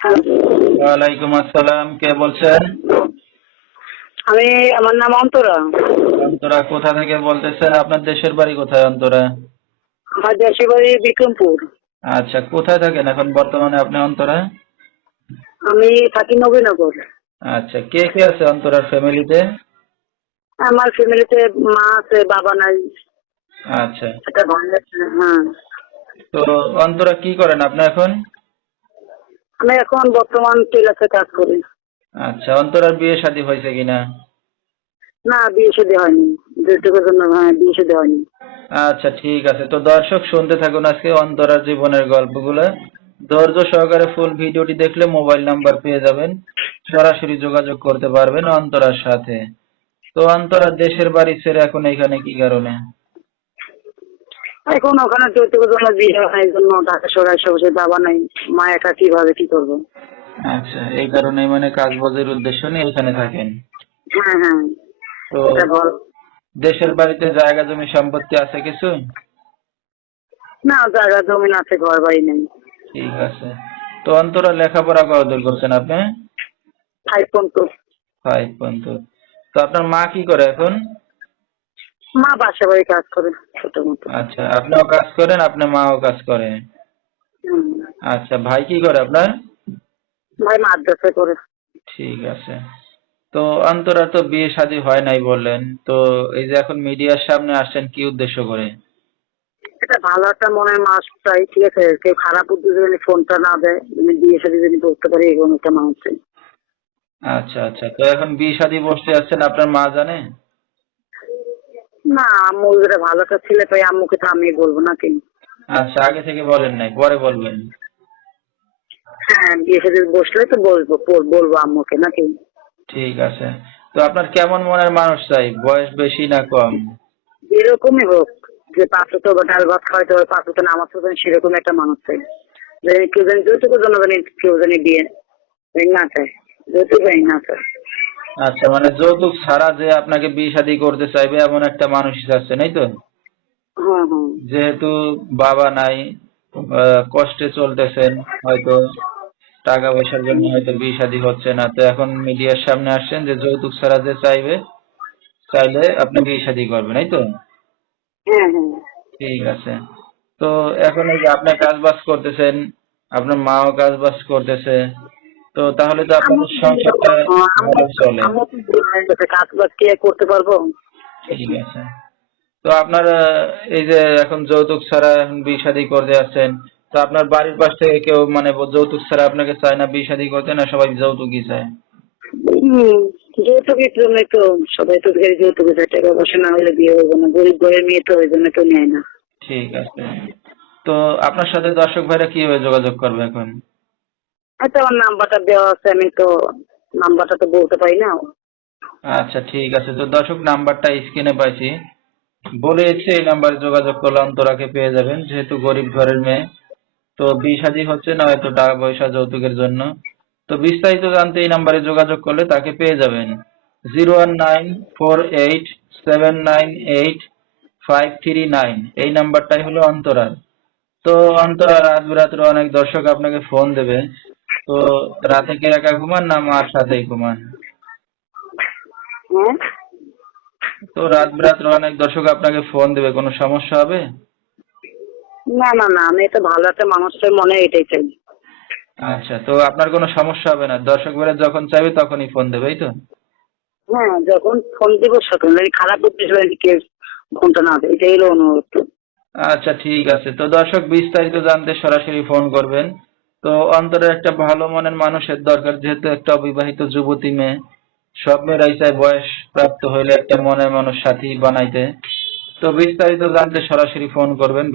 ওয়ালাইকুম আসসালাম কে বলছেন? আমি আমার নাম অন্তরা। অন্তরা কোথা থেকে বলতেছেন? আপনার দেশের বাড়ি কোথায় অন্তরা? আমার দেশের বাড়ি বিক্রমপুর। আচ্ছা কোথায় থাকেন এখন বর্তমানে আপনি অন্তরা? আমি থাকি নবীনগর। আচ্ছা কে কে আছে অন্তরার ফ্যামিলিতে? আমার ফ্যামিলিতে মা আছে বাবা নাই। আচ্ছা। একটা ভাই আছে হ্যাঁ। তো অন্তরা কি করেন আপনি এখন? আমি এখন বর্তমান টেলার্সে কাজ করি। আচ্ছা অন্তরার বিয়ে শাদী হয়েছে কিনা? না বিয়ে সাথে হয়নি। যেটুকুর জন্য হ্যাঁ বিয়ে সাথে হয়নি। আচ্ছা ঠিক আছে। তো দর্শক শুনতে থাকুন আজকে অন্তরার জীবনের গল্পগুলো। ধৈর্য সহকারে ফুল ভিডিওটি দেখলে মোবাইল নাম্বার পেয়ে যাবেন। সরাসরি যোগাযোগ করতে পারবেন অন্তরার সাথে। তো অন্তরা দেশের বাড়ি ছেড়ে এখন এখানে কি কারণে? এখন ওখানে যৌতুকের জন্য বিয়ে হয় জন্য ঢাকা শহরে সবসে বাবা নাই। মা একা কীভাবে কি করব? আচ্ছা এই কারণে মানে কাজ বাজের উদ্দেশ্য নিয়ে এখানে থাকেন? হ্যাঁ হ্যাঁ। তো দেশের বাড়িতে জায়গা জমি সম্পত্তি আছে কিছু? না জায়গা জমিন আছে ঘর বাড়ি নেই। ঠিক আছে। তো অন্তরা লেখাপড়া কতদূর করছেন আপনি? ফাইভ পর্যন্ত। ফাইভ পর্যন্ত। তো আপনার মা কি করে এখন? মা বাসা বাড়ি কাজ করে ছোট মতো। আচ্ছা আপনিও কাজ করেন আপনার মাও কাজ করে আচ্ছা ভাই কি করে আপনার? ভাই মাদ্রাসা করে। ঠিক আছে। তো অন্তরা তো বিয়ে শাদী হয় নাই বললেন তো এই যে এখন মিডিয়ার সামনে আসছেন কি উদ্দেশ্য করে? এটা ভালো একটা মনের মাস চাই ঠিক আছে কেউ খারাপ উদ্দেশ্যে যদি ফোনটা না দেয় দিয়ে সাথে যদি বলতে পারি এরকম একটা মানুষ আচ্ছা আচ্ছা তো এখন বিয়ে শাদী বসতে যাচ্ছেন আপনার মা জানে? না আম্মু যেটা ভালো একটা ছেলে পাই আম্মুকে তো আমি বলব না কি আচ্ছা আগে থেকে বলেন নাই পরে বলবেন। হ্যাঁ বিয়ে সাথে বসলে তো বলব বলব আম্মুকে নাকি ঠিক আছে। তো আপনার কেমন মনের মানুষ চাই বয়স বেশি না কম? এরকমই হোক যে পাঁচশো তো ডাল ভাত খাওয়াইতে হবে পাঁচশো তো নামাজ পড়বেন সেরকম একটা মানুষ চাই। কেউ জানি যৌতুকের জন্য জানি কেউ জানি বিয়ে না চায় যৌতুক না চায় আচ্ছা মানে যৌতুক ছাড়া যে আপনাকে বিয়ে শাদী করতে চাইবে এমন একটা মানুষ আছে নাই তো? হ্যাঁ হ্যাঁ। যেহেতু বাবা নাই কষ্টে চলতেছেন হয়তো টাকা পয়সার জন্য হয়তো বিয়ে শাদী হচ্ছে না। তো এখন মিডিয়ার সামনে আসছেন যে যৌতুক ছাড়া যে চাইবে চাইলে আপনি বিয়ে শাদী করবেন এই তো? হ্যাঁ ঠিক আছে। তো এখন এই যে আপনি কাজ বাজ করতেছেন আপনার মাও কাজ বাজ করতেছে তো তাহলে তো আপনাদের সংসারটা ভালো চলে। কাজ বাজ কে করতে পারব? ঠিক আছে। তো আপনার এই যে এখন যৌতুক ছাড়া এখন বিয়ে শাদী করতে যাচ্ছেন তো আপনার বাড়ির পাশ থেকে কেউ মানে যৌতুক ছাড়া আপনাকে চায় না বিয়ে শাদী করতে না সবাই যৌতুকই চায়? যৌতুকের জন্যই তো সবাই তো ঘরে যৌতুকে চায় টাকা পয়সা না হলে বিয়ে হবে না গরিব ঘরের মেয়ে তো ওই জন্য তো নেয় না। ঠিক আছে। তো আপনার সাথে দর্শক ভাইরা কীভাবে যোগাযোগ করবে এখন? আচ্ছা আচ্ছা ঠিক আছে। তো দর্শক, নাম্বারটা স্ক্রিনে পাইছি। বলে এসে এই নাম্বারে যোগাযোগ করলে অন্তরাকে পেয়ে যাবেন, যেহেতু গরিব ঘরের মেয়ে। তো বিয়ে শাদী হচ্ছে না, হয়তো টাকা পয়সা যৌতুকের জন্য। তো বিস্তারিত জানতে এই নাম্বারে যোগাযোগ করলে তাকে পেয়ে যাবেন। Zero one nine four eight seven nine eight five three nine. এই নাম্বারটাই হলো অন্তরার। তো অন্তরা রাত বিরাত্রে অনেক দর্শক আপনাকে ফোন দেবে। তো রাতে কি একা ঘুমান না মার সাথেই ঘুমান? হ্যাঁ তো রাত বিরাত্রে অনেক দর্শক আপনাকে ফোন দেবে কোনো সমস্যা হবে? না না না আমি তো ভালো একটা মানুষের মনে এটাই চাই। আচ্ছা তো আপনার কোনো সমস্যা হবে না? দর্শক বেরা যখন চাইবে তখনই ফোন দেবে এই তো? হ্যাঁ যখন ফোন দেবো তখন খারাপ উদ্দেশ্য কেউ ফোনটা না এটাই হলো অনুরোধ। আচ্ছা ঠিক আছে। তো দর্শক বিস্তারিত জানতে সরাসরি ফোন করবেন। তো অন্তরে একটা ভালো মনের মানুষের দরকার, যেহেতু একটা অবিবাহিত যুবতী মেয়ে সব মেয়েরাই চায় বয়স প্রাপ্ত হইলে একটা মনের মানুষ সাথী বানাইতে। তো বিস্তারিত জানতে সরাসরি ফোন করবেন